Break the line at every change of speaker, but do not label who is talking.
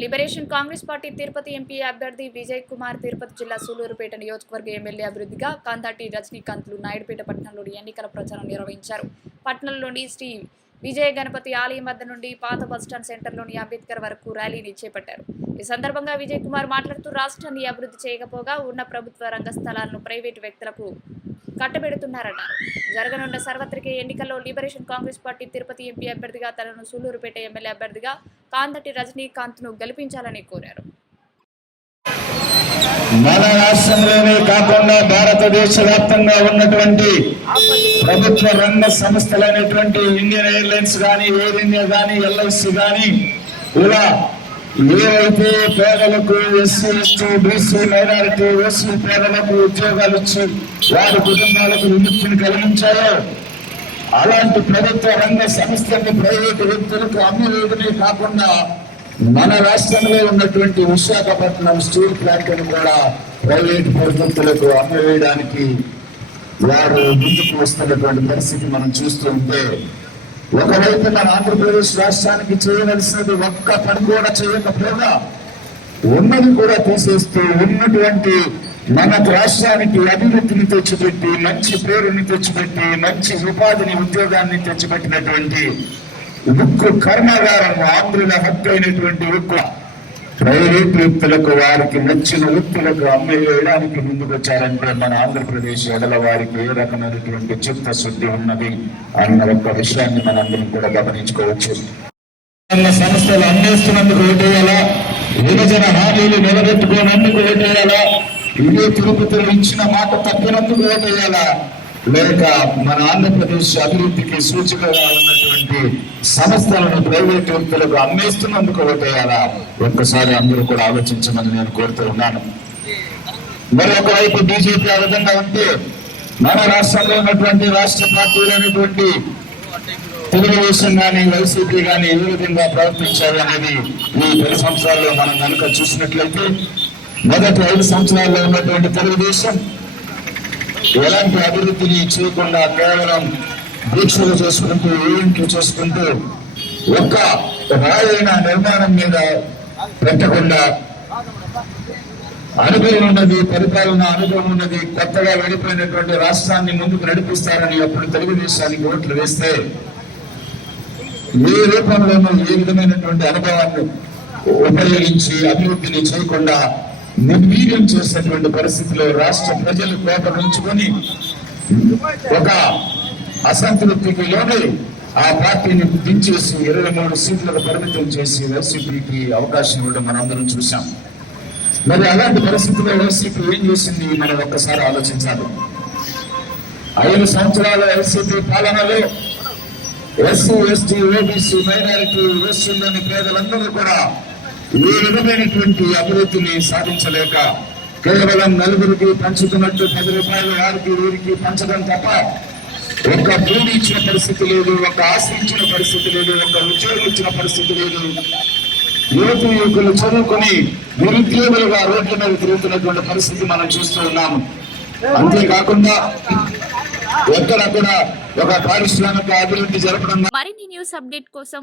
Liberation Congress party Tirupati MP అభ్యర్థి విజయ్ కుమార్ తిరుపతి జిల్లా సూలూరుపేట నియోజకవర్గ ఎమ్మెల్యే అభివృద్ధిగా కాంతాటి రజనీకాంత్లు నాయుడుపేట పట్టణంలోని ఎన్నికల ప్రచారం నిర్వహించారు. పట్టణంలోని శ్రీ విజయ గణపతి ఆలయం వద్ద నుండి పాత బస్టాండ్ సెంటర్లోని అంబేద్కర్ వరకు ర్యాలీని చేపట్టారు. ఈ సందర్భంగా విజయ్ కుమార్ మాట్లాడుతూ రాష్ట్రాన్ని అభివృద్ధి చేయకపోగా ఉన్న ప్రభుత్వ రంగ స్థలాలను ప్రైవేటు వ్యక్తులకు కట్టబెడుతున్నారన్నారు జరగనున్న సార్వత్రిక ఎన్నికల్లో liberation Congress party Tirupati MP అభ్యర్థిగా తనను సూలూరుపేట ఎమ్మెల్యే అభ్యర్థిగా కాంతటి రజనీకాంత్ను గెలిపించాలని కోరారు.
మన రాష్ట్రంలోనే కాకుండా భారతదేశ వ్యాప్తంగా ఉన్నటువంటి ప్రభుత్వ రంగ సంస్థలైనటువంటి ఇండియన్ ఎయిర్లైన్స్ కానీ ఎయిర్ ఇండియా కానీ ఎల్ఐసి కానీ ఇలా ఏవైతే పేదలకు SC ST BC minority OC పేదలకు ఉద్యోగాలు ఇచ్చి వారి కుటుంబాలకు విముక్తిని కలిగించాయో అలాంటి ప్రభుత్వ రంగ సంస్థల్ని ప్రైవేటు వ్యక్తులకు అమ్మివేయడమే కాకుండా మన రాష్ట్రంలో ఉన్నటువంటి విశాఖపట్నం స్టీల్ ప్లాంట్ను కూడా ప్రైవేటు ప్రభుత్వాలకు అమ్మవేయడానికి వారు ముందుకు వస్తున్నటువంటి పరిస్థితి మనం చూస్తూ ఉంటే ఒకవైపు మన ఆంధ్రప్రదేశ్ రాష్ట్రానికి చేయవలసినది ఒక్క పని కూడా చేయకపోగా ఉన్నది కూడా తీసేస్తూ ఉన్నటువంటి మన రాష్ట్రానికి అభివృద్ధిని తెచ్చిపెట్టి మంచి పేరుని తెచ్చిపెట్టి మంచి ఉపాధిని ఉద్యోగాన్ని తెచ్చిపెట్టినటువంటి ఉక్కు కర్మాగారం ఆంధ్రుల హక్కు అయినటువంటి ఉక్కు. ప్రైవేట్ వ్యక్తులకు వారికి నచ్చిన వృత్తులకు అమ్మేయడానికి ముందుకు వచ్చారంటే మన ఆంధ్రప్రదేశ్ ఎడల వారికి ఏ రకమైనటువంటి చిత్తశుద్ధి ఉన్నది అన్న ఒక్క విషయాన్ని మనందరం కూడా గమనించుకోవచ్చు. సంస్థలు అమ్మేస్తున్నందుకు ఓటేయాలా? విభజన హామీలు నిలబెట్టుకోనందుకు ఓటేయాలా? ఇదే తిరుపతిలో ఇచ్చిన మాట తప్పినందుకు ఓటేయాలా? లేక మన ఆంధ్రప్రదేశ్ అభివృద్ధికి సూచికగా ఉన్నటువంటి సంస్థలను ప్రైవేట్ వ్యక్తులకు అమ్మేస్తున్నందుకు ఓటేయాలా? ఒక్కసారి అందరూ కూడా ఆలోచించమని నేను కోరుతూ ఉన్నాను. మరి ఒకవైపు బీజేపీ ఆ విధంగా ఉంటే మన రాష్ట్రంలో ఉన్నటువంటి రాష్ట్ర పార్టీలైనటువంటి తెలుగుదేశం కానీ వైసీపీ కానీ ఏ విధంగా ప్రవర్తించారు అనేది ఈ పది సంవత్సరాల్లో మనం కనుక చూసినట్లయితే మొదటి ఐదు సంవత్సరాల్లో ఉన్నటువంటి తెలుగుదేశం ఎలాంటి అభివృద్ధిని చేయకుండా కేవలం దీక్షలు చేసుకుంటూ ఈవెంట్లు చేసుకుంటూ ఒక్క రాయైన నిర్మాణం మీద పెట్టకుండా అనుభవం ఉన్నది పరిపాలన అనుభవం ఉన్నది కొత్తగా వెళ్ళిపోయినటువంటి రాష్ట్రాన్ని ముందుకు నడిపిస్తారని అప్పుడు తెలుగుదేశానికి ఓట్లు వేస్తే ఏ రూపంలోనూ ఏ విధమైనటువంటి అనుభవాన్ని ఉపయోగించి అభివృద్ధిని చేయకుండా నిర్వీర్యం చేసినటువంటి పరిస్థితిలో రాష్ట్ర ప్రజలు కోపగించుకొని ఒక అసంతృప్తికి లోనే ఆ పార్టీని దించేసి ఇరవై మూడు సీట్లకు పరిమితం చేసి వైసీపీకి అవకాశం ఇవ్వడం మనందరం చూశాం. మరి అలాంటి పరిస్థితిలో వైసీపీ ఏం చేసింది? మనం ఒక్కసారి ఆలోచించాలి. ఐదు సంవత్సరాల వైసీపీ పాలనలో ఎస్సీ ఎస్టీ ఓబీసీ మైనారిటీ ఓసీలోని పేదలందరూ కూడా ఏ విధమైనటువంటి అభివృద్ధిని సాధించలేక కేవలం నలుగురికి పంచుతున్నట్టు పది రూపాయలు వారికి వీరికి పంచడం తప్ప ఒక భూమి ఇచ్చిన పరిస్థితి లేదు ఒక ఆస్తి ఇచ్చిన పరిస్థితి లేదు ఒక ఉద్యోగం ఇచ్చిన పరిస్థితి లేదు. యువత యువకులు చదువుకొని నిరుద్యోగులుగా రోడ్ల మీద తిరుగుతున్నటువంటి పరిస్థితి మనం చూస్తూ ఉన్నాము. అంతేకాకుండా ఎక్కడ కూడా ఒక పారిశ్రామిక అభివృద్ధి జరపడం
మరిన్ని న్యూస్ అప్డేట్ కోసం